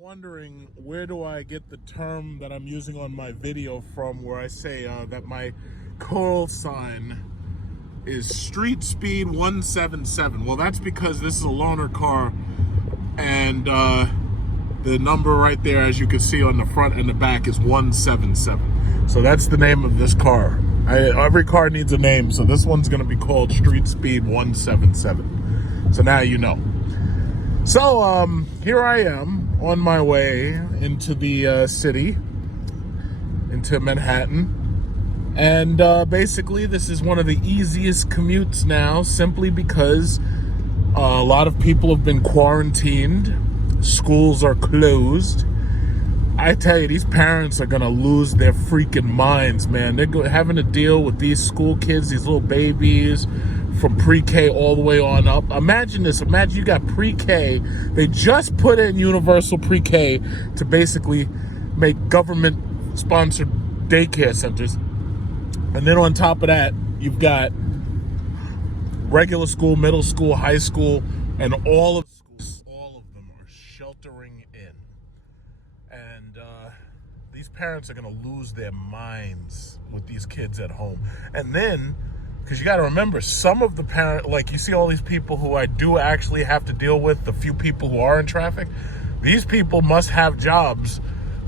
wondering, where do I get the term that I'm using on my video from, where I say that my call sign is street speed 177. Well, that's because this is a loaner car, and the number right there, as you can see on the front and the back, is 177. So that's the name of this car. Every car needs a name, so this one's going to be called Street Speed 177. So now you know. So here I am on my way into the city, into Manhattan, and basically this is one of the easiest commutes now, simply because a lot of people have been quarantined, schools are closed. I tell you, these parents are gonna lose their freaking minds, man. They're having to deal with these school kids, these little babies, from pre-K all the way on up. Imagine this. Imagine you got pre-K. They just put in universal pre-K to basically make government-sponsored daycare centers. And then on top of that, you've got regular school, middle school, high school, and all of them are sheltering in. And these parents are going to lose their minds with these kids at home. And then, because you got to remember, some of the parents, like you see all these people who I do actually have to deal with, the few people who are in traffic, these people must have jobs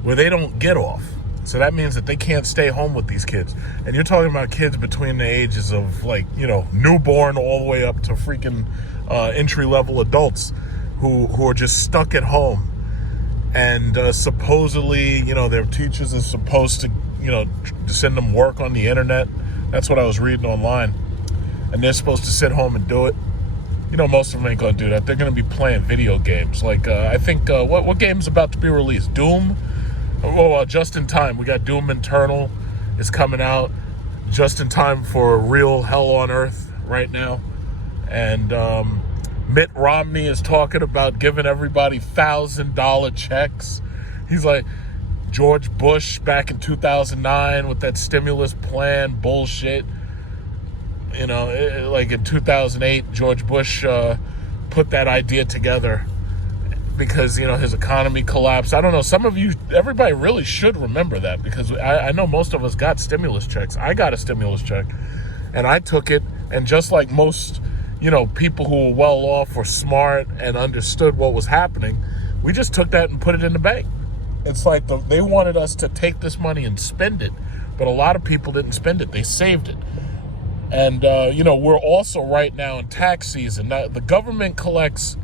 where they don't get off. So that means that they can't stay home with these kids. And you're talking about kids between the ages of, like, you know, newborn all the way up to freaking entry-level adults who are just stuck at home. And supposedly, you know, their teachers are supposed to, you know, send them work on the internet. That's what I was reading online. And they're supposed to sit home and do it. You know, most of them ain't going to do that. They're going to be playing video games. Like, I think, what game's about to be released? Doom? Oh, just in time. We got Doom Eternal is coming out just in time for real hell on earth right now. And Mitt Romney is talking about giving everybody $1,000 checks. He's like George Bush back in 2009 with that stimulus plan bullshit. You know, like in 2008, George Bush put that idea together because, you know, his economy collapsed. I don't know, some of you, everybody really should remember that, because I know most of us got stimulus checks. I got a stimulus check, and I took it, and just like most, you know, people who were well off or smart and understood what was happening, we just took that and put it in the bank. It's like they wanted us to take this money and spend it, but a lot of people didn't spend it. They saved it. And, you know, we're also right now in tax season. Now, the government collects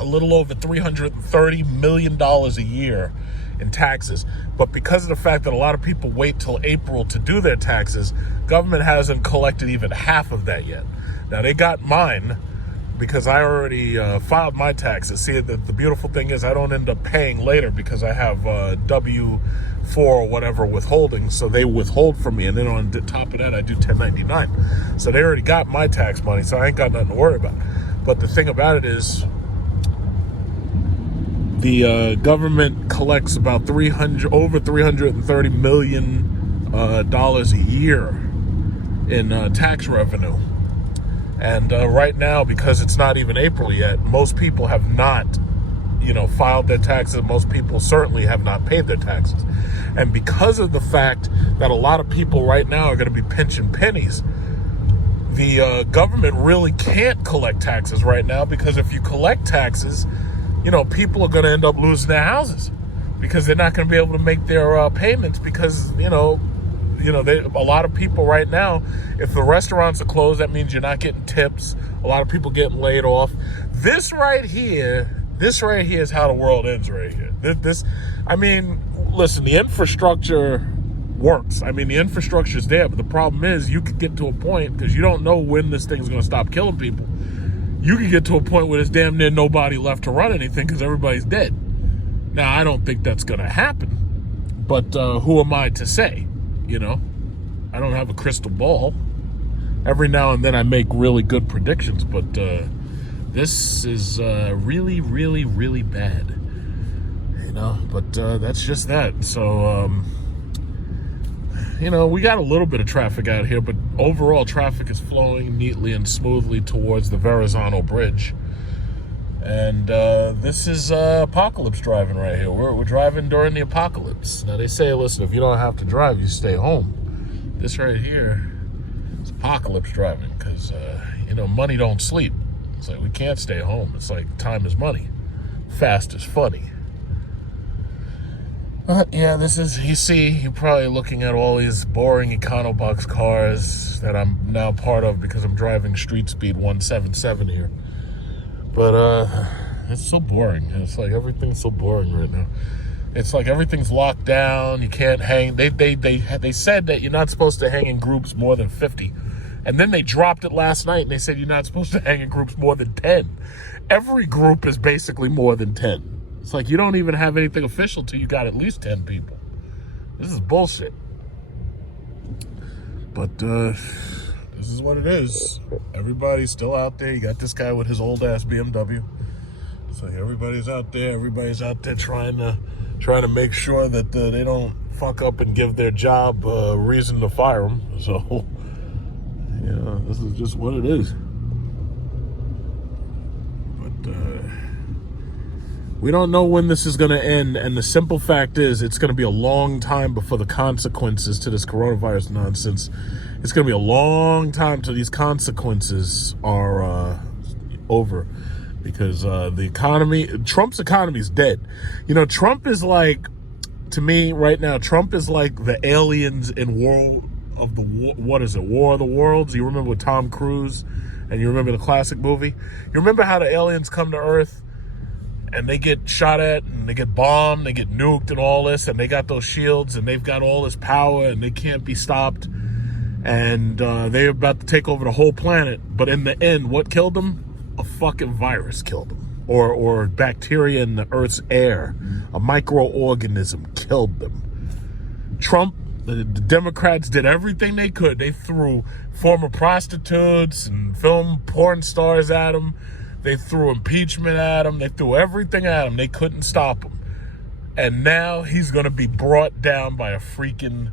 a little over $330 million a year in taxes. But because of the fact that a lot of people wait till April to do their taxes, government hasn't collected even half of that yet. Now, they got mine because I already filed my taxes. See, the beautiful thing is I don't end up paying later because I have W-4 or whatever withholding, so they withhold from me. And then on the top of that, I do 1099. So they already got my tax money, so I ain't got nothing to worry about. But the thing about it is, the government collects about over $330 million a year in tax revenue. And right now, because it's not even April yet, most people have not, you know, filed their taxes. Most people certainly have not paid their taxes. And because of the fact that a lot of people right now are going to be pinching pennies, the government really can't collect taxes right now, because if you collect taxes, you know, people are going to end up losing their houses because they're not going to be able to make their payments, because, you know, a lot of people right now, if the restaurants are closed, that means you're not getting tips. A lot of people getting laid off. This right here is how the world ends right here. I mean, listen, the infrastructure works. I mean, the infrastructure is there, but the problem is you could get to a point, because you don't know when this thing's going to stop killing people. You could get to a point where there's damn near nobody left to run anything because everybody's dead. Now, I don't think that's going to happen, but who am I to say? You know, I don't have a crystal ball. Every now and then I make really good predictions, but this is really, really, really bad. You know, but that's just that. So, you know, we got a little bit of traffic out here, but overall traffic is flowing neatly and smoothly towards the Verrazano Bridge. And this is apocalypse driving right here. We're driving during the apocalypse. Now, they say, listen, if you don't have to drive, you stay home. This right here is apocalypse driving because, money don't sleep. It's like we can't stay home. It's like time is money. Fast is funny. But yeah, this is, you're probably looking at all these boring Econobox cars that I'm now part of because I'm driving street speed 177 here. But it's so boring. It's like everything's so boring right now. It's like everything's locked down. You can't hang. They said that you're not supposed to hang in groups more than 50. And then they dropped it last night and they said you're not supposed to hang in groups more than 10. Every group is basically more than 10. It's like you don't even have anything official till you got at least 10 people. This is bullshit. But this is what it is. Everybody's still out there. You got this guy with his old ass BMW. It's like everybody's out there. Everybody's out there trying to make sure that they don't fuck up and give their job a reason to fire them. So, this is just what it is. But we don't know when this is going to end, and the simple fact is it's going to be a long time before the consequences to this coronavirus nonsense. It's going to be a long time till these consequences are over, because Trump's economy is dead. Trump is like, to me right now, Trump is like the aliens in War of the Worlds. You remember with Tom Cruise, and you remember the classic movie? You remember how the aliens come to Earth and they get shot at and they get bombed, they get nuked and all this, and they got those shields and they've got all this power and they can't be stopped, and they're about to take over the whole planet. But in the end, what killed them? A fucking virus killed them, or bacteria in the Earth's air, a microorganism killed them. Trump, the Democrats did everything they could. They threw former prostitutes and film porn stars at him. They threw impeachment at him. They threw everything at him. They couldn't stop him. And now he's going to be brought down by a freaking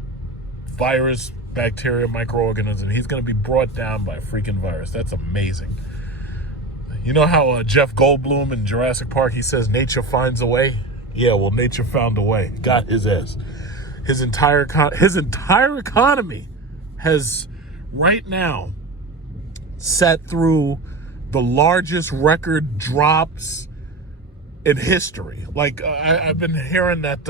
virus, bacteria, microorganism. He's going to be brought down by a freaking virus. That's amazing. You know how Jeff Goldblum in Jurassic Park, he says nature finds a way? Yeah, well, nature found a way. Got his ass. His entire economy has right now sat through the largest record drops in history. Like, I've been hearing that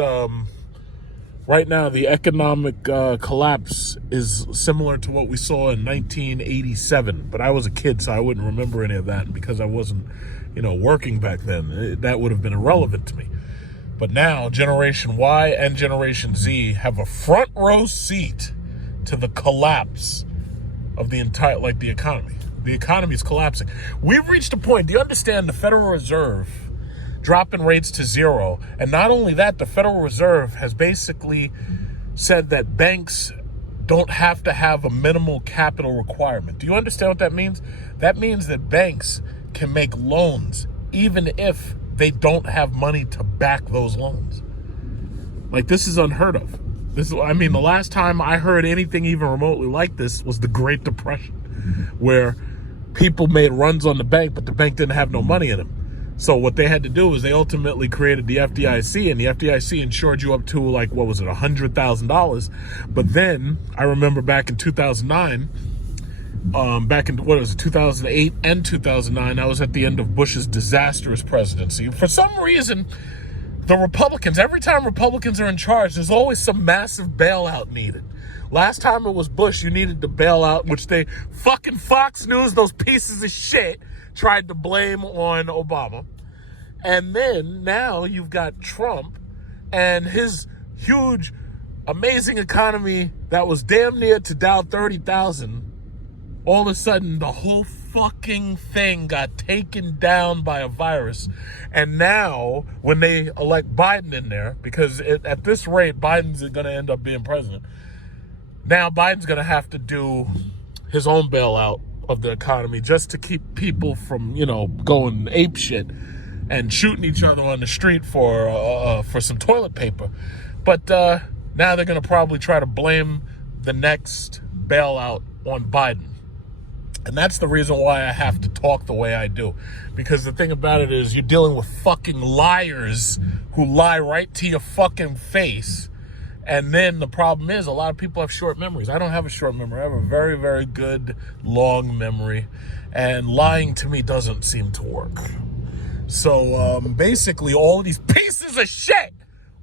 right now the economic collapse is similar to what we saw in 1987. But I was a kid, so I wouldn't remember any of that. And because I wasn't, working back then, that would have been irrelevant to me. But now, Generation Y and Generation Z have a front row seat to the collapse of the economy. The economy is collapsing. We've reached a point. Do you understand the Federal Reserve dropping rates to zero? And not only that, the Federal Reserve has basically said that banks don't have to have a minimal capital requirement. Do you understand what that means? That means that banks can make loans even if they don't have money to back those loans. Like, this is unheard of. The last time I heard anything even remotely like this was the Great Depression, where people made runs on the bank, but the bank didn't have no money in them. So what they had to do is they ultimately created the FDIC, and the FDIC insured you up to $100,000. But then I remember back in 2009, back in 2008 and 2009, I was at the end of Bush's disastrous presidency. For some reason, the Republicans, every time Republicans are in charge, there's always some massive bailout needed. Last time it was Bush, you needed to bail out, which they fucking Fox News, those pieces of shit, tried to blame on Obama. And then now you've got Trump and his huge, amazing economy that was damn near to Dow 30,000. All of a sudden, the whole fucking thing got taken down by a virus. And now, when they elect Biden in there, because at this rate, Biden's going to end up being president. Now Biden's going to have to do his own bailout of the economy just to keep people from, going apeshit and shooting each other on the street for some toilet paper. But now they're going to probably try to blame the next bailout on Biden. And that's the reason why I have to talk the way I do. Because the thing about it is you're dealing with fucking liars who lie right to your fucking face. And then the problem is a lot of people have short memories. I don't have a short memory. I have a very, very good long memory. And lying to me doesn't seem to work. So basically all of these pieces of shit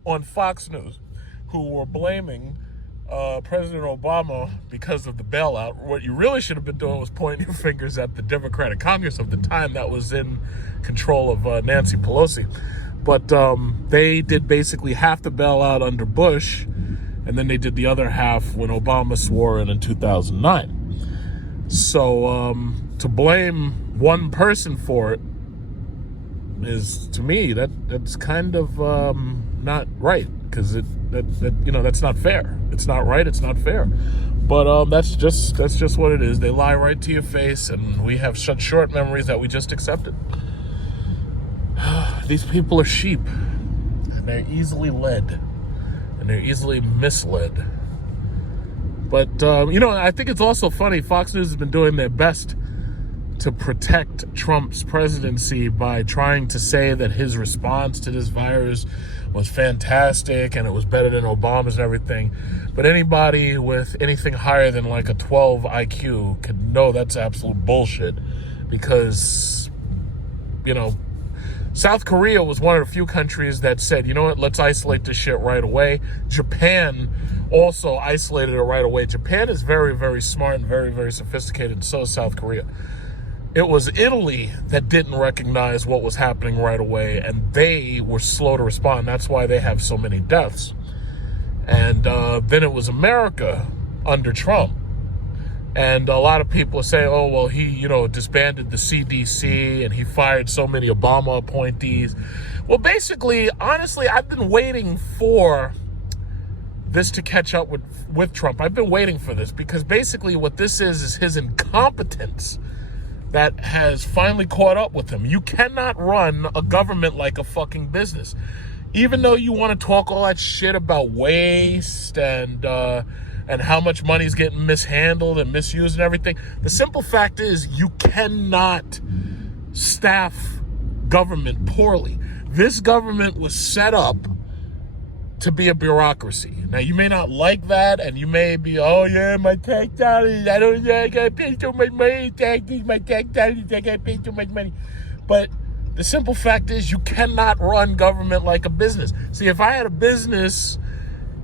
on Fox News who were blaming President Obama because of the bailout, what you really should have been doing was pointing your fingers at the Democratic Congress of the time that was in control of Nancy Pelosi. But they did basically half the bailout under Bush, and then they did the other half when Obama swore in 2009. So to blame one person for it is, to me, that's kind of not right, because that's not fair. It's not right. It's not fair. But that's just what it is. They lie right to your face, and we have such short memories that we just accept it. These people are sheep, and they're easily led, and they're easily misled. But I think it's also funny. Fox News has been doing their best to protect Trump's presidency by trying to say that his response to this virus was fantastic and it was better than Obama's and everything. But anybody with anything higher than like a 12 IQ could know that's absolute bullshit, because, South Korea was one of the few countries that said, you know what, let's isolate this shit right away. Japan also isolated it right away. Japan is very, very smart and very, very sophisticated, and so is South Korea. It was Italy that didn't recognize what was happening right away, and they were slow to respond. That's why they have so many deaths. And then it was America under Trump. And a lot of people say, oh, well, he, disbanded the CDC and he fired so many Obama appointees. Well, basically, honestly, I've been waiting for this to catch up with Trump. I've been waiting for this, because basically what this is his incompetence that has finally caught up with him. You cannot run a government like a fucking business. Even though you want to talk all that shit about waste and how much money is getting mishandled and misused and everything, the simple fact is you cannot staff government poorly. This government was set up to be a bureaucracy. Now, you may not like that, and you may be, oh yeah, my tax dollars, I gotta pay too much money, taxes, my tax dollars, I gotta pay too much money. But the simple fact is you cannot run government like a business. See, if I had a business,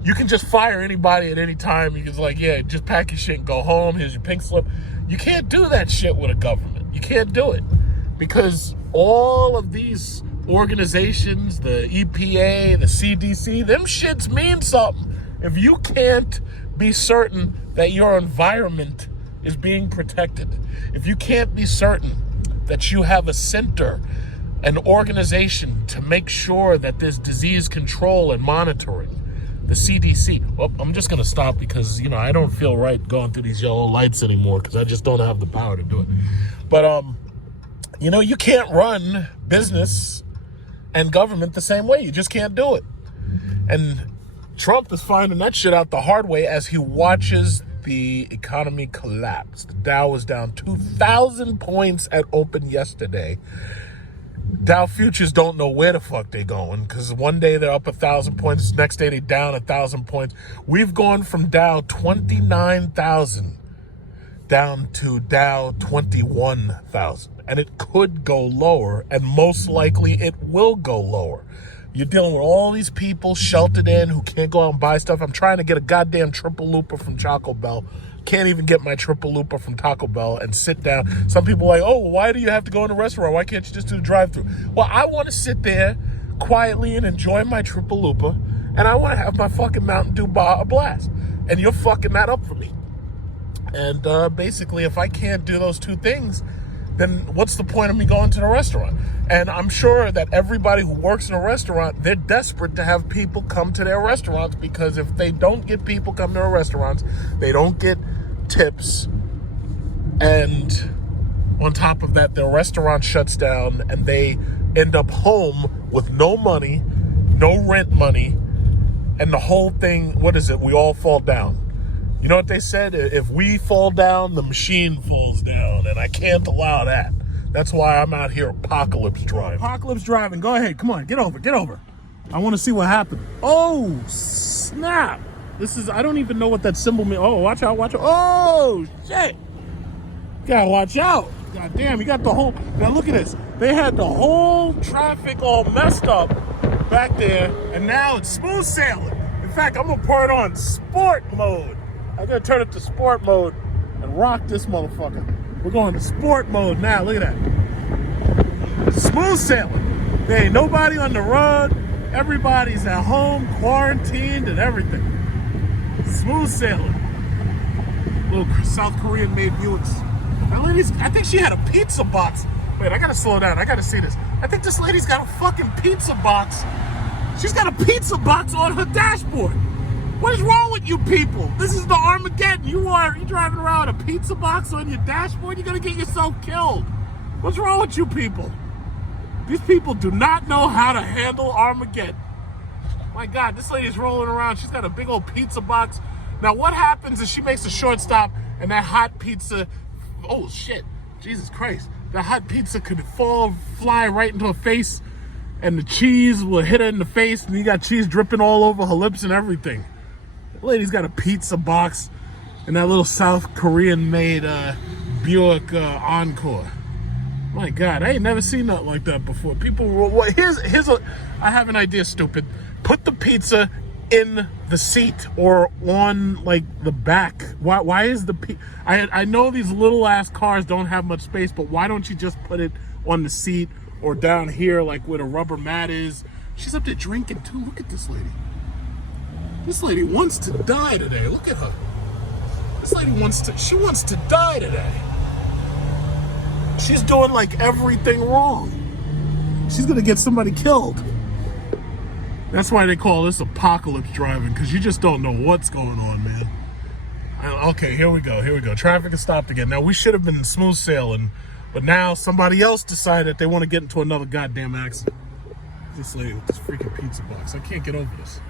you can just fire anybody at any time. You can just pack your shit and go home. Here's your pink slip. You can't do that shit with a government. You can't do it, because all of these organizations, the EPA, the CDC, them shits mean something. If you can't be certain that your environment is being protected, if you can't be certain that you have a center, an organization to make sure that there's disease control and monitoring, the CDC. Well, I'm just going to stop because, I don't feel right going through these yellow lights anymore, because I just don't have the power to do it. But, you can't run business and government the same way. You just can't do it. And Trump is finding that shit out the hard way as he watches the economy collapse. The Dow was down 2,000 points at open yesterday. Dow futures don't know where the fuck they going, because one day they're up 1,000 points, next day they down 1,000 points. We've gone from Dow 29,000 down to Dow 21,000. And it could go lower, and most likely it will go lower. You're dealing with all these people sheltered in who can't go out and buy stuff. I'm trying to get a goddamn triple looper from Taco Bell. Can't even get my triple looper from Taco Bell and sit down. Some people are like, oh, why do you have to go in a restaurant? Why can't you just do the drive-thru? Well, I want to sit there quietly and enjoy my triple looper, and I want to have my fucking Mountain Dew bar a blast. And you're fucking that up for me. And basically, if I can't do those two things, then what's the point of me going to the restaurant? And I'm sure that everybody who works in a restaurant, they're desperate to have people come to their restaurants, because if they don't get people come to their restaurants, they don't get tips. And on top of that, their restaurant shuts down and they end up home with no money, no rent money, and the whole thing, what is it? We all fall down. You know what they said? If we fall down, the machine falls down, and I can't allow that. That's why I'm out here apocalypse driving. Apocalypse driving. Go ahead. Come on. Get over. I want to see what happened. Oh, snap. I don't even know what that symbol means. Oh, watch out. Oh, shit. Gotta watch out. God damn, you got the whole... Now look at this. They had the whole traffic all messed up back there, and now it's smooth sailing. In fact, I'm gonna put it on sport mode. I'm gonna turn it to sport mode and rock this motherfucker. We're going to sport mode now. Look at that. Smooth sailing. There ain't nobody on the road. Everybody's at home, quarantined, and everything. Smooth sailing. Little South Korean made Buicks. That lady's, I think she had a pizza box. Wait, I gotta slow down. I gotta see this. I think this lady's got a fucking pizza box. She's got a pizza box on her dashboard. What is wrong with you people? This is the Armageddon. You driving around with a pizza box on your dashboard? You're gonna get yourself killed. What's wrong with you people? These people do not know how to handle Armageddon. My God, this lady's rolling around. She's got a big old pizza box. Now what happens is she makes a short stop and that hot pizza, oh shit, Jesus Christ. The hot pizza could fly right into her face, and the cheese will hit her in the face, and you got cheese dripping all over her lips and everything. The lady's got a pizza box and that little South Korean made Buick Encore. My God, I ain't never seen nothing like that before. People, I have an idea, stupid. Put the pizza in the seat or on like the back. Why is I know these little ass cars don't have much space, but why don't you just put it on the seat or down here like where the rubber mat is? She's up there drinking too. Look at this lady. This lady wants to die today. Look at her. This lady wants to die today. She's doing like everything wrong. She's gonna get somebody killed. That's why they call this apocalypse driving, because you just don't know what's going on, man. Okay, here we go. Traffic has stopped again. Now, we should have been smooth sailing, but now somebody else decided that they want to get into another goddamn accident. This lady with this freaking pizza box. I can't get over this.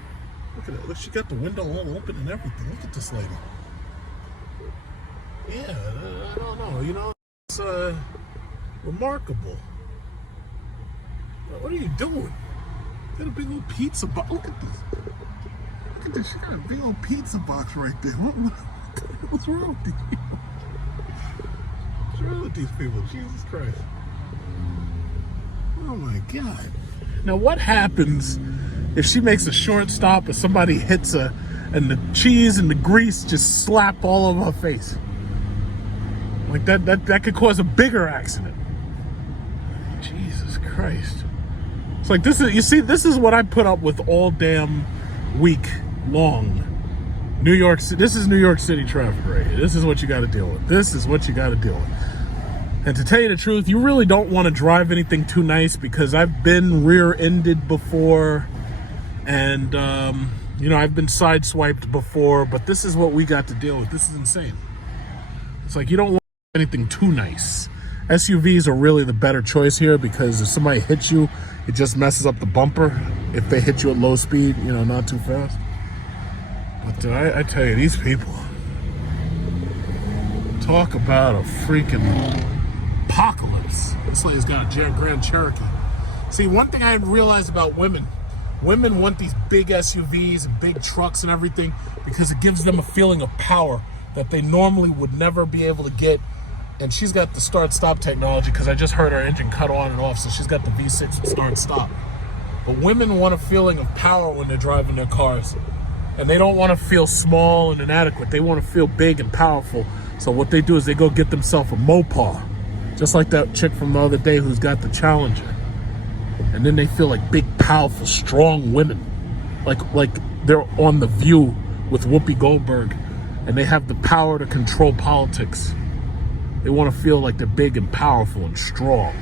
Look at that. Look, she got the window all open and everything. Look at this lady. Yeah, I don't know. You know, it's remarkable. What are you doing? Got a big old pizza box. Look at this. Look at this. She got a big old pizza box right there. What's wrong with these people? What's wrong with these people? Jesus Christ. Oh my God. Now what happens if she makes a short stop and somebody hits her and the cheese and the grease just slap all over her face? Like that could cause a bigger accident. Jesus Christ. It's like this is what I put up with all damn week long. New York City. This is New York City traffic right here. This is what you got to deal with. This is what you got to deal with. And to tell you the truth, you really don't want to drive anything too nice, because I've been rear-ended before, and you know, I've been sideswiped before. But this is what we got to deal with. This is insane. It's like you don't want anything too nice. SUVs are really the better choice here, because if somebody hits you, it just messes up the bumper. If they hit you at low speed, you know, not too fast. But I tell you, these people, talk about a freaking apocalypse. This lady's got a Grand Cherokee. See, one thing I realized about women want these big SUVs and big trucks and everything because it gives them a feeling of power that they normally would never be able to get. And she's got the start-stop technology, because I just heard her engine cut on and off, so she's got the V6 start-stop. But women want a feeling of power when they're driving their cars. And they don't want to feel small and inadequate. They want to feel big and powerful. So what they do is they go get themselves a Mopar. Just like that chick from the other day who's got the Challenger. And then they feel like big, powerful, strong women. Like they're on The View with Whoopi Goldberg. And they have the power to control politics. They want to feel like they're big and powerful and strong.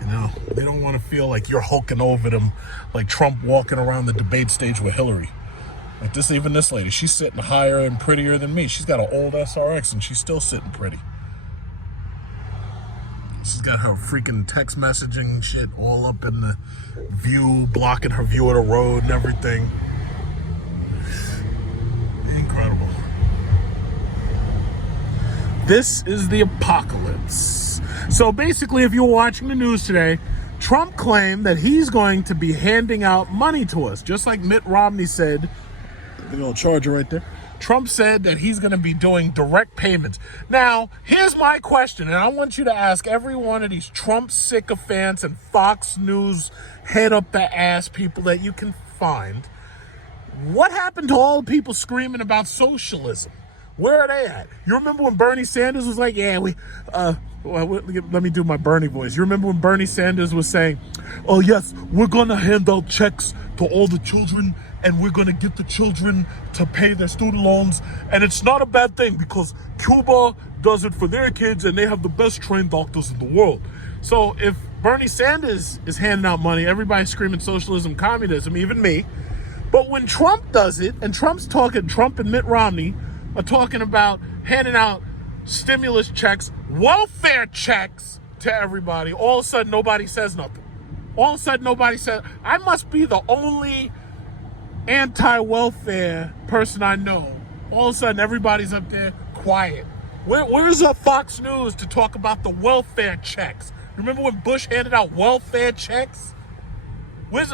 You know, they don't want to feel like you're hulking over them, like Trump walking around the debate stage with Hillary. Like even this lady, she's sitting higher and prettier than me. She's got an old SRX and she's still sitting pretty. She's got her freaking text messaging shit all up in the view, blocking her view of the road and everything. this is the apocalypse. So basically, if you were watching the news today, Trump claimed that he's going to be handing out money to us, just like Mitt Romney said. The little charger right there. Trump said that he's going to be doing direct payments. Now, here's my question, and I want you to ask every one of these Trump sycophants and Fox News head up the ass people that you can find. What happened to all the people screaming about socialism? Where are they at? You remember when Bernie Sanders was like, yeah, let me do my Bernie voice. You remember when Bernie Sanders was saying, oh yes, we're going to hand out checks to all the children and we're going to get the children to pay their student loans. And it's not a bad thing because Cuba does it for their kids and they have the best trained doctors in the world. So if Bernie Sanders is handing out money, everybody's screaming socialism, communism, even me. But when Trump does it, and Trump and Mitt Romney are talking about handing out stimulus checks, welfare checks to everybody, all of a sudden nobody says nothing. All of a sudden nobody says, I must be the only anti-welfare person I know. All of a sudden everybody's up there quiet. Where's Fox News to talk about the welfare checks? Remember when Bush handed out welfare checks?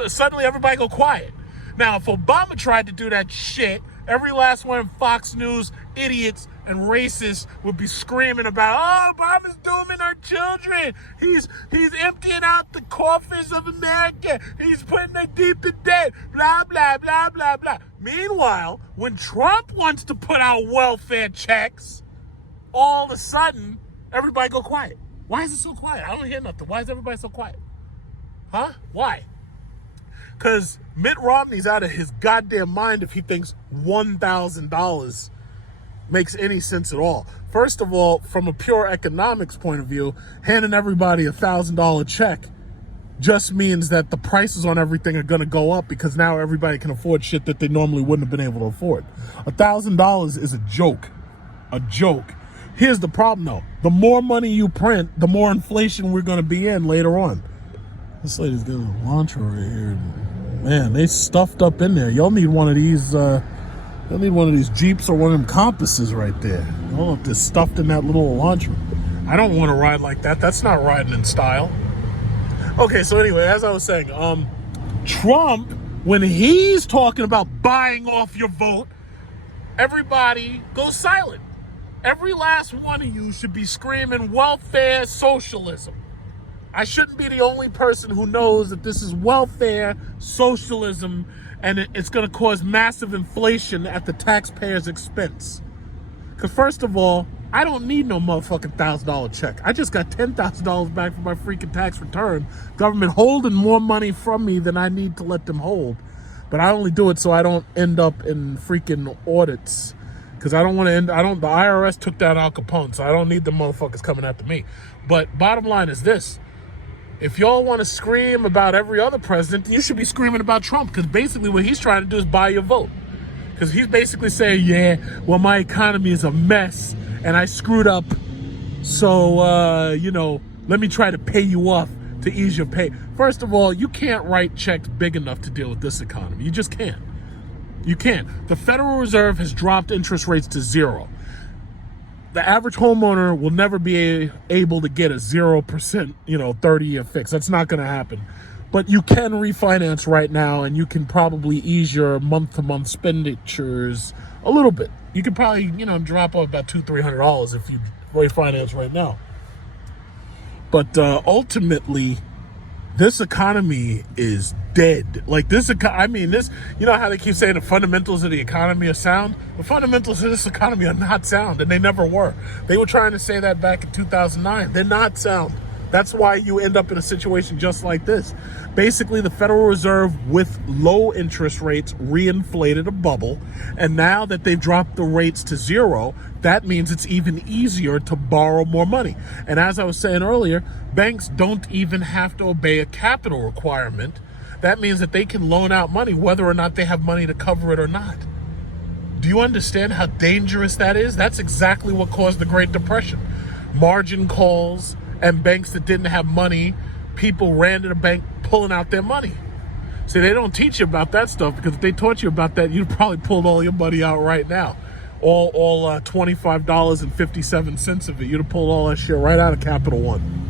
Suddenly everybody go quiet. Now, if Obama tried to do that shit, every last one of Fox News idiots and racists would be screaming about, oh, Obama's dooming our children. He's emptying out the coffers of America. He's putting them deep in debt. Blah, blah, blah, blah, blah. Meanwhile, when Trump wants to put out welfare checks, all of a sudden, everybody go quiet. Why is it so quiet? I don't hear nothing. Why is everybody so quiet? Huh? Why? Because Mitt Romney's out of his goddamn mind if he thinks $1,000 makes any sense at all. First of all, from a pure economics point of view, handing everybody $1,000 check just means that the prices on everything are going to go up because now everybody can afford shit that they normally wouldn't have been able to afford. $1,000 is a joke. A joke. Here's the problem, though. The more money you print, the more inflation we're going to be in later on. This lady's got a launcher right here. Man, they stuffed up in there. Y'all need one of these. You'll need one of these Jeeps or one of them Compasses right there. Oh, they're stuffed in that little launcher. I don't want to ride like that. That's not riding in style. Okay, so anyway, as I was saying, Trump, when he's talking about buying off your vote, everybody goes silent. Every last one of you should be screaming welfare socialism. I shouldn't be the only person who knows that this is welfare socialism and it's going to cause massive inflation at the taxpayer's expense. Because first of all, I don't need no motherfucking $1,000 check. I just got $10,000 back from my freaking tax return. Government holding more money from me than I need to let them hold. But I only do it so I don't end up in freaking audits. Because I don't want to the IRS took down Al Capone, so I don't need the motherfuckers coming after me. But bottom line is this. If y'all want to scream about every other president, you should be screaming about Trump, because basically what he's trying to do is buy your vote. Because he's basically saying, yeah, well, my economy is a mess, and I screwed up, so, let me try to pay you off to ease your pay. First of all, you can't write checks big enough to deal with this economy. You just can't. You can't. The Federal Reserve has dropped interest rates to 0. The average homeowner will never be able to get a 0%, 30-year fix. That's not going to happen. But you can refinance right now, and you can probably ease your month-to-month expenditures a little bit. You could probably, drop off about $200-$300 if you refinance right now. But ultimately, this economy is dead. Like this, how they keep saying the fundamentals of the economy are sound? The fundamentals of this economy are not sound, and they never were. They were trying to say that back in 2009. They're not sound. That's why you end up in a situation just like this. Basically, the Federal Reserve, with low interest rates, reinflated a bubble. And now that they've dropped the rates to 0, that means it's even easier to borrow more money. And as I was saying earlier, banks don't even have to obey a capital requirement. That means that they can loan out money whether or not they have money to cover it or not. Do you understand how dangerous that is? That's exactly what caused the Great Depression. Margin calls and banks that didn't have money, people ran to the bank pulling out their money. See, they don't teach you about that stuff, because if they taught you about that, you'd probably pull all your money out right now. all $25.57 of it. You'd have pulled all that shit right out of Capital One.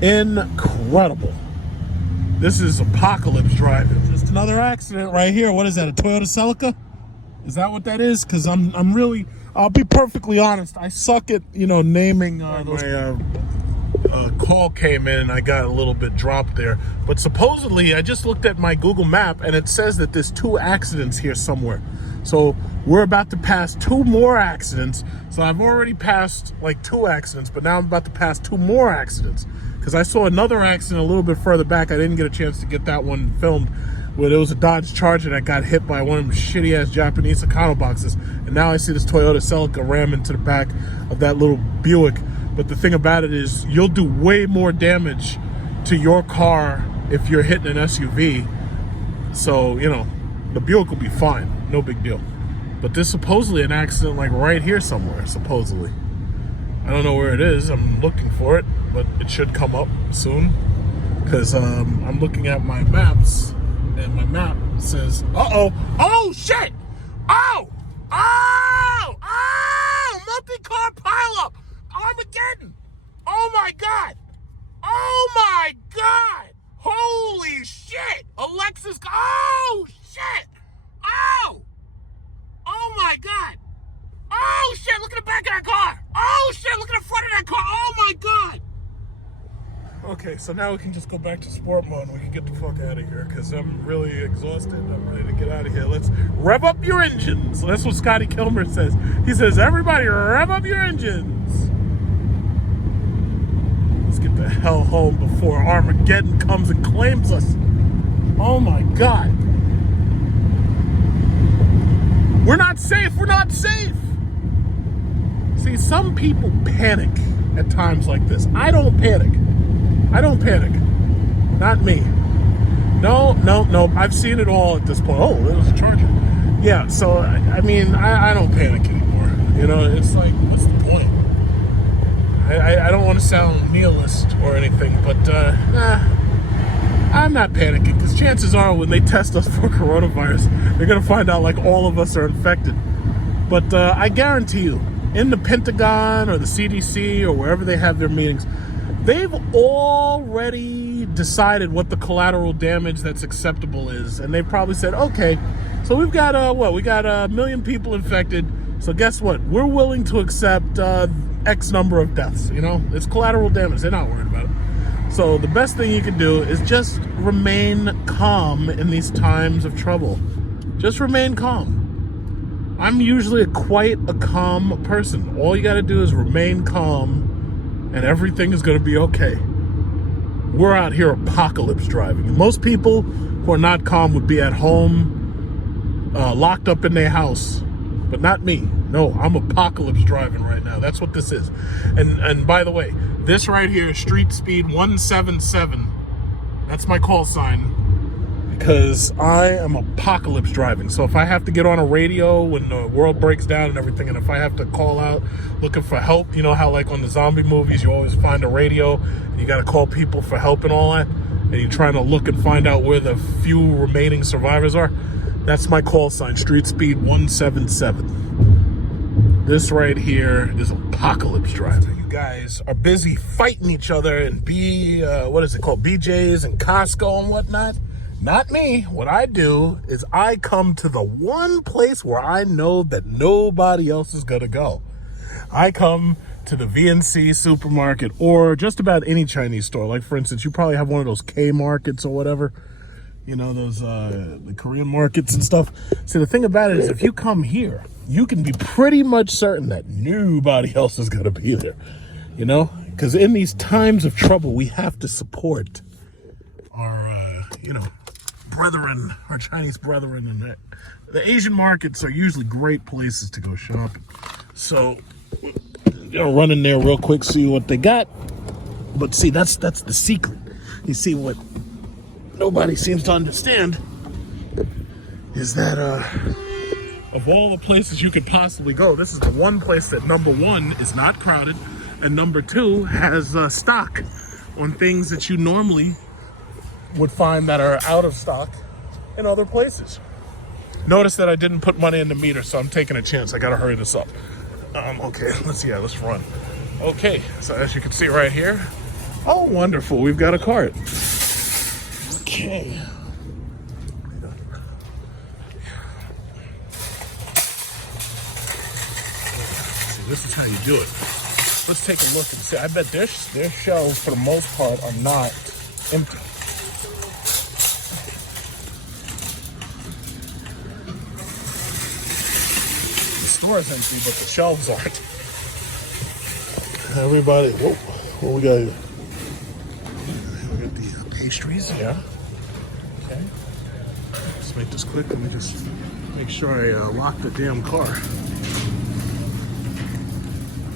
Incredible. This is apocalypse driving. Just another accident right here. What is that, a Toyota Celica? Is that what that is? Because I'm really, I'll be perfectly honest, I suck at, naming my call came in and I got a little bit dropped there. But supposedly, I just looked at my Google map and it says that there's 2 accidents here somewhere. So we're about to pass 2 more accidents. So I've already passed like 2 accidents, but now I'm about to pass 2 more accidents. Because I saw another accident a little bit further back. I didn't get a chance to get that one filmed, where there was a Dodge Charger that got hit by one of them shitty-ass Japanese Econo boxes. And now I see this Toyota Celica ram into the back of that little Buick. But the thing about it is you'll do way more damage to your car if you're hitting an SUV. So, the Buick will be fine. No big deal. But there's supposedly an accident like right here somewhere, supposedly. I don't know where it is. I'm looking for it, but it should come up soon. Because I'm looking at my maps, and my map says, uh-oh, oh, shit! Oh! Oh! Oh! Multi-car pileup! Armageddon! Oh, my God! Oh, my God! Holy shit! Alexis, oh, shit! Oh! Oh, my God! Oh, shit, look at the back of that car! Oh, shit, look at the front of that car! Oh, my God! Okay, so now we can just go back to sport mode and we can get the fuck out of here because I'm really exhausted. I'm ready to get out of here. Let's rev up your engines. That's what Scotty Kilmer says. He says, everybody rev up your engines. Let's get the hell home before Armageddon comes and claims us. Oh my God. We're not safe. We're not safe. See, some people panic at times like this. I don't panic. I don't panic. Not me. No. I've seen it all at this point. Oh, it was a Charger. Yeah, so, I don't panic anymore. It's like, what's the point? I don't want to sound nihilist or anything, but, I'm not panicking, because chances are when they test us for coronavirus, they're going to find out like all of us are infected. But I guarantee you, in the Pentagon or the CDC or wherever they have their meetings, they've already decided what the collateral damage that's acceptable is. And they probably said, okay, so we've got, we got 1 million people infected. So guess what? We're willing to accept X number of deaths. It's collateral damage. They're not worried about it. So the best thing you can do is just remain calm in these times of trouble. Just remain calm. I'm usually quite a calm person. All you got to do is remain calm and everything is going to be okay. We're out here apocalypse driving. Most people who are not calm would be at home, locked up in their house, but not me. No, I'm apocalypse driving right now. That's what this is. And by the way, this right here is Street Speed 177. That's my call sign, because I am apocalypse driving. So if I have to get on a radio when the world breaks down and everything, and if I have to call out looking for help, you know how like on the zombie movies you always find a radio and you got to call people for help and all that, and you're trying to look and find out where the few remaining survivors are, that's my call sign, Street Speed 177. This right here is apocalypse driving. You guys are busy fighting each other and BJ's and Costco and whatnot. Not me. What I do is I come to the one place where I know that nobody else is going to go. I come to the VNC supermarket or just about any Chinese store. Like, for instance, you probably have one of those K markets or whatever. Those the Korean markets and stuff. See, the thing about it is if you come here, you can be pretty much certain that nobody else is going to be there. Because in these times of trouble, we have to support our, brethren, our Chinese brethren, and that. The Asian markets are usually great places to go shopping. So, run in there real quick, see what they got. But see, that's the secret. You see, what nobody seems to understand is that of all the places you could possibly go, this is the one place that, number one, is not crowded, and number two, has stock on things that you normally would find that are out of stock in other places. Notice that I didn't put money in the meter, so I'm taking a chance. I gotta hurry this up. Okay, let's run. Okay, so as you can see right here, oh, wonderful, we've got a cart. Okay. See, this is how you do it. Let's take a look and see. I bet their shelves, for the most part, are not empty. The store is empty, but the shelves aren't. Everybody, whoa, what we got here? We got the pastries, yeah. Okay. Let's make this quick. Let me just make sure I lock the damn car.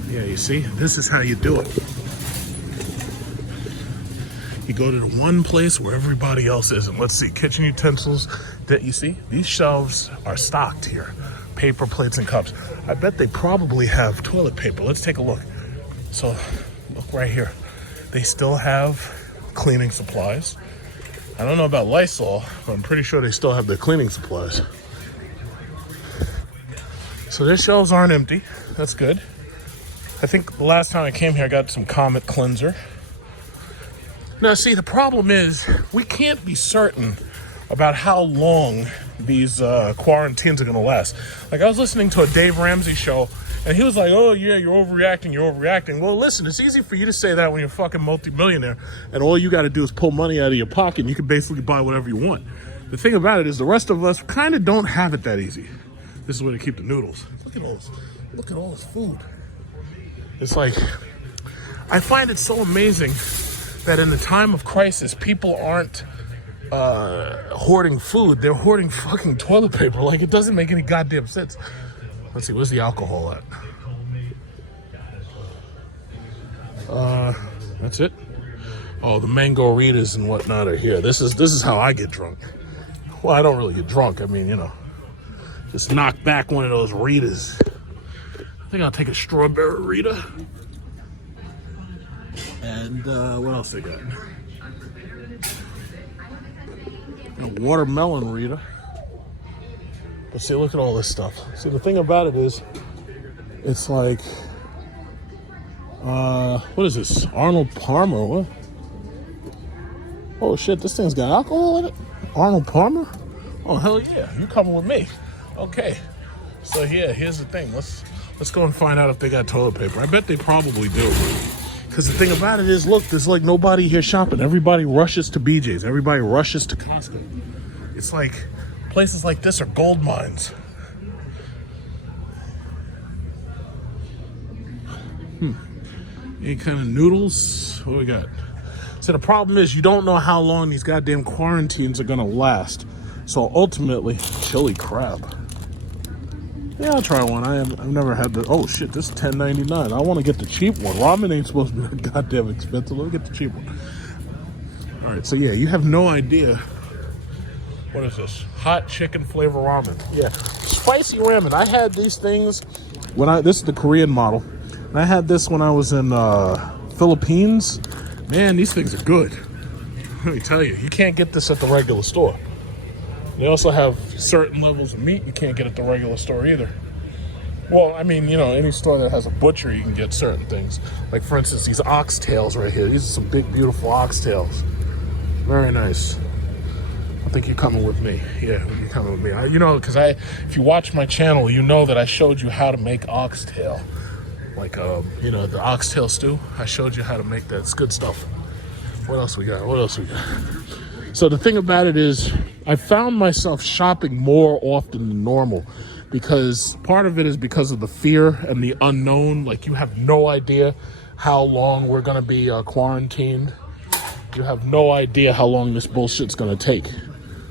Yeah, you see, this is how you do it. You go to the one place where everybody else isn't. Let's see, kitchen utensils. That you see, these shelves are stocked here. Paper plates and cups. I bet they probably have toilet paper. Let's take a look. So, look right here. They still have cleaning supplies. I don't know about Lysol, but I'm pretty sure they still have their cleaning supplies. So their shelves aren't empty. That's good. I think the last time I came here, I got some Comet cleanser. Now, see, the problem is we can't be certain about how long these quarantines are going to last. Like, I was listening to a Dave Ramsey show, and he was like, oh, yeah, you're overreacting. Well, listen, it's easy for you to say that when you're a fucking multimillionaire, and all you got to do is pull money out of your pocket, and you can basically buy whatever you want. The thing about it is the rest of us kind of don't have it that easy. This is where they keep the noodles. Look at all this food. It's like, I find it so amazing that in the time of crisis, people aren't hoarding food. They're hoarding fucking toilet paper. Like, it doesn't make any goddamn sense. Let's see, where's the alcohol at? That's it? Oh, the mango Ritas and whatnot are here. This is how I get drunk. Well, I don't really get drunk. I mean, you know, just knock back one of those Ritas. I think I'll take a strawberry Rita. And what else they got? A watermelon Rita. But see, look at all this stuff. See, the thing about it is, it's like, what is this? Arnold Palmer, what? Oh shit, this thing's got alcohol in it? Arnold Palmer? Oh, hell yeah, you coming with me. Okay, so yeah, here's the thing. Let's go and find out if they got toilet paper. I bet they probably do. Because the thing about it is, look, there's like nobody here shopping. Everybody rushes to BJ's. Everybody rushes to Costco. It's like, places like this are gold mines. Any kind of noodles? What we got? So the problem is you don't know how long these goddamn quarantines are gonna last. So ultimately, chili crab. Yeah, I'll try one. I've never had the. Oh shit, this is $10.99. I want to get the cheap one. Ramen ain't supposed to be that goddamn expensive. Let me get the cheap one. All right, so yeah, you have no idea. What is this? Hot chicken flavor ramen. Yeah, spicy ramen. I had these things when this is the Korean model. And I had this when I was in Philippines. Man, these things are good. Let me tell you, you can't get this at the regular store. They also have certain levels of meat you can't get at the regular store either. Well, I mean, you know, any store that has a butcher, you can get certain things. Like, for instance, these oxtails right here. These are some big, beautiful oxtails. Very nice. I think you're coming with me. Yeah, you're coming with me. You know, because if you watch my channel, you know that I showed you how to make oxtail. Like, you know, the oxtail stew. I showed you how to make that. It's good stuff. What else we got? So the thing about it is, I found myself shopping more often than normal because part of it is because of the fear and the unknown. Like, you have no idea how long we're going to be quarantined. You have no idea how long this bullshit's going to take.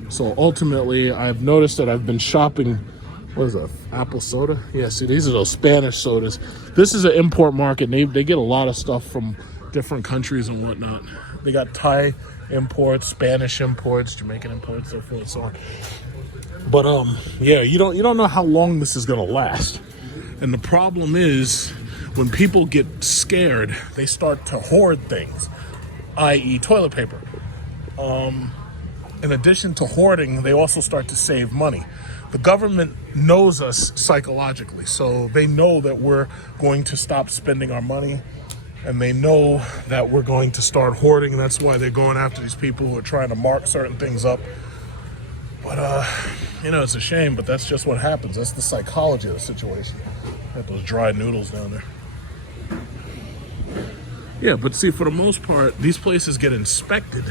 So ultimately, I've noticed that I've been shopping. What is that? Apple soda? Yeah, see, these are those Spanish sodas. This is an import market. They get a lot of stuff from different countries and whatnot. They got Thai imports, Spanish imports, Jamaican imports, so forth and so on. But yeah, you don't know how long this is gonna last. And the problem is, when people get scared, they start to hoard things, i.e. toilet paper. In addition to hoarding, they also start to save money. the government knows us psychologically, so they know that we're going to stop spending our money, and they know that we're going to start hoarding. That's why they're going after these people who are trying to mark certain things up. But you know, it's a shame, but that's just what happens. That's the psychology of the situation. Got those dry noodles down there. Yeah, but see, for the most part, these places get inspected.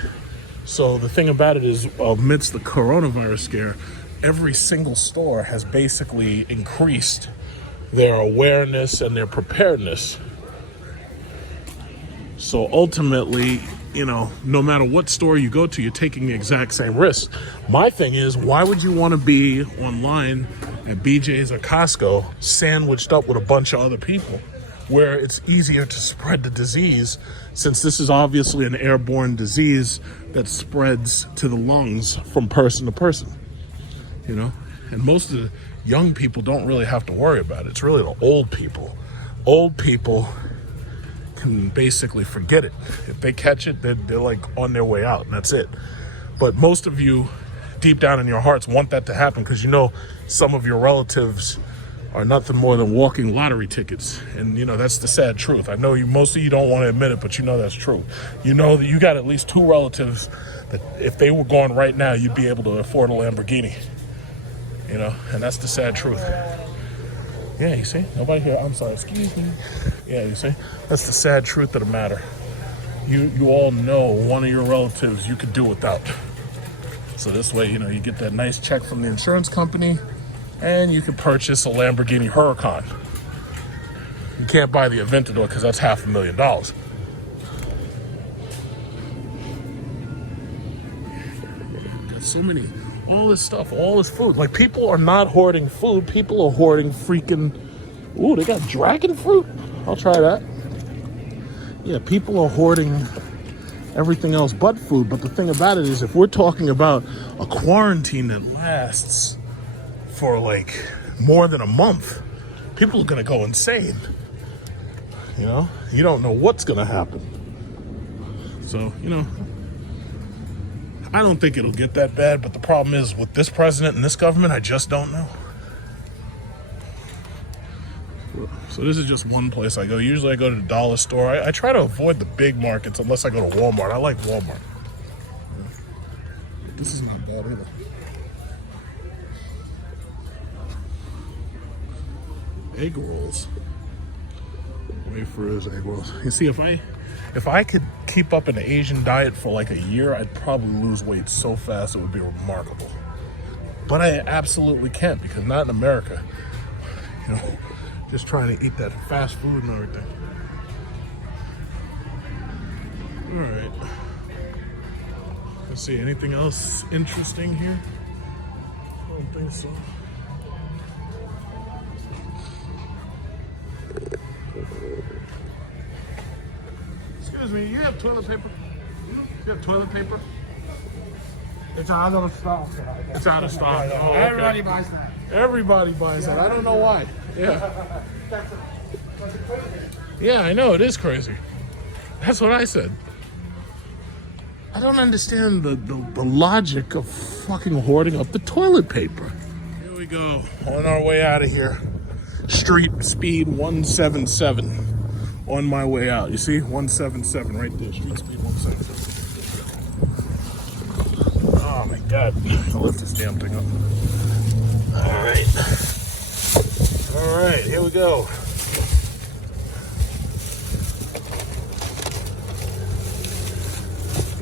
So the thing about it is, amidst the coronavirus scare, every single store has basically increased their awareness and their preparedness. So ultimately, you know, no matter what store you go to, you're taking the exact same risk. My thing is, why would you want to be online at BJ's or Costco sandwiched up with a bunch of other people where it's easier to spread the disease, since this is obviously an airborne disease that spreads to the lungs from person to person, you know? And most of the young people don't really have to worry about it. It's really the old people. Old people can basically forget it. If they catch it, they're like on their way out, and that's it. But most of you, deep down in your hearts, want that to happen, because you know some of your relatives are nothing more than walking lottery tickets. And you know, that's the sad truth. I know most of you don't want to admit it, but you know that's true. You know that you got at least 2 relatives that if they were gone right now, you'd be able to afford a Lamborghini. You know, and that's the sad truth. Yeah, you see? Nobody here. I'm sorry, excuse me. Yeah, you see? That's the sad truth of the matter. You all know one of your relatives you could do without. So this way, you know, you get that nice check from the insurance company, and you can purchase a Lamborghini Huracan. You can't buy the Aventador because that's $500,000. Got so many, all this stuff, all this food. Like, people are not hoarding food. People are hoarding freaking, ooh, they got dragon fruit? I'll try that. Yeah, people are hoarding everything else but food. But the thing about it is, if we're talking about a quarantine that lasts for like more than a month, people are gonna go insane. You know, you don't know what's gonna happen. So, you know, I don't think it'll get that bad, but the problem is with this president and this government, I just don't know. So this is just one place I go. Usually I go to the dollar store. I try to avoid the big markets unless I go to Walmart. I like Walmart. This is not bad either. Egg rolls. Wafers, egg rolls. You see, if I could keep up an Asian diet for like a year, I'd probably lose weight so fast it would be remarkable. But I absolutely can't, because not in America. You know, just trying to eat that fast food and everything. All right. Let's see, anything else interesting here? I don't think so. Excuse me, you have toilet paper? You have toilet paper? It's out of stock. It's out of stock. Oh, okay. Everybody buys that. Everybody buys that. I don't know why. Yeah. Yeah, I know, it is crazy. That's what I said. I don't understand the logic of fucking hoarding up the toilet paper. Here we go, on our way out of here. Street speed 177. On my way out. You see? 177 right there. Street speed 177. Oh my God. I'll lift this damn thing up. All right, here we go.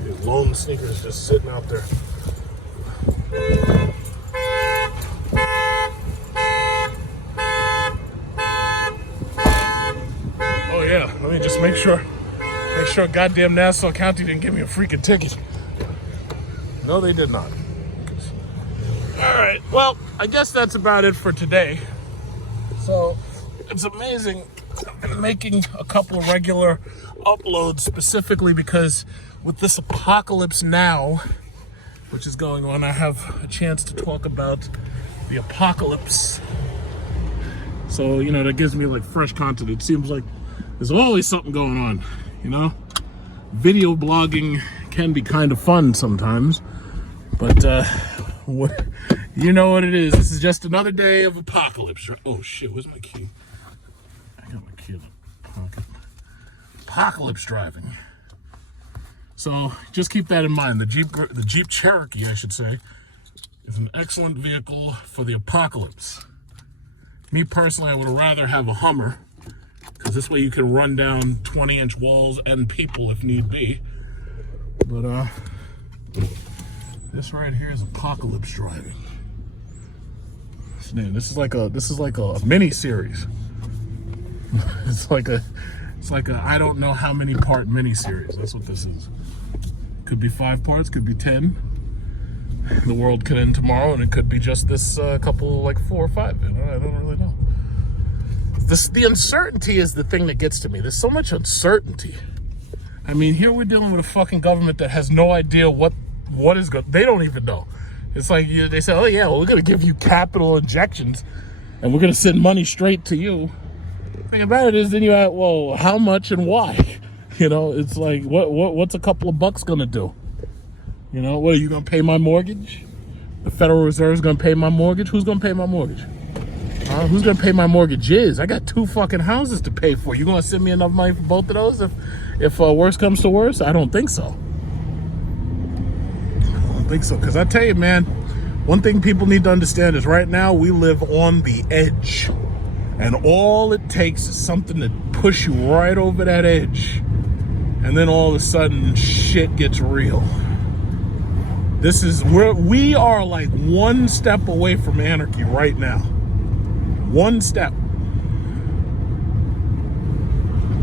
These lone sneakers just sitting out there. Oh yeah, let me just make sure goddamn Nassau County didn't give me a freaking ticket. No, they did not. All right, well, I guess that's about it for today. So it's amazing I'm making a couple of regular uploads specifically because with this apocalypse now, which is going on, I have a chance to talk about the apocalypse. So, you know, that gives me like fresh content. It seems like there's always something going on, you know? Video blogging can be kind of fun sometimes, but You know what it is. This is just another day of apocalypse. Oh shit, where's my key? I got my key in the pocket. Apocalypse driving. So just keep that in mind. The Jeep Cherokee, I should say, is an excellent vehicle for the apocalypse. Me personally, I would rather have a Hummer, because this way you can run down 20-inch walls and people if need be. But this right here is apocalypse driving. Man, this is like a mini series. It's like a I don't know how many part mini series. That's what this is. Could be 5 parts, could be 10. The world could end tomorrow, and it could be just this couple, like 4 or 5. You know, I don't really know. The uncertainty is the thing that gets to me. There's so much uncertainty. I mean, here we're dealing with a fucking government that has no idea what is good. They don't even know. It's like they say, oh yeah, well, we're gonna give you capital injections, and we're gonna send money straight to you. The thing about it is, then you ask, well, how much and why? You know, it's like, what's a couple of bucks gonna do? You know, what are you gonna pay my mortgage? The Federal Reserve is gonna pay my mortgage. Who's gonna pay my mortgage? Who's gonna pay my mortgages? I got 2 fucking houses to pay for. You gonna send me enough money for both of those? If worse comes to worse, I don't think so. I don't think so, because I tell you, man, one thing people need to understand is right now we live on the edge, and all it takes is something to push you right over that edge, and then all of a sudden shit gets real. We are like 1 step away from anarchy right now. 1 step.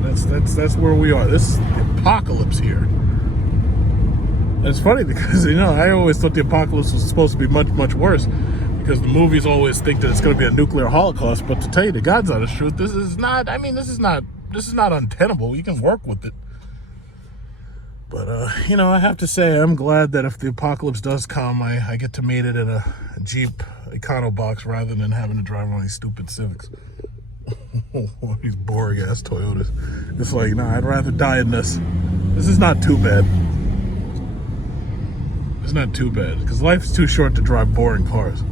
That's where we are. This is the apocalypse here. It's funny because, you know, I always thought the apocalypse was supposed to be much, much worse, because the movies always think that it's going to be a nuclear holocaust. But to tell you the God's honest truth, this is not untenable. You can work with it. But, you know, I have to say, I'm glad that if the apocalypse does come, I get to meet it in a Jeep Econobox rather than having to drive one of these stupid Civics. These boring ass Toyotas. It's like, nah, I'd rather die in this. This is not too bad. It's not too bad, because life's too short to drive boring cars.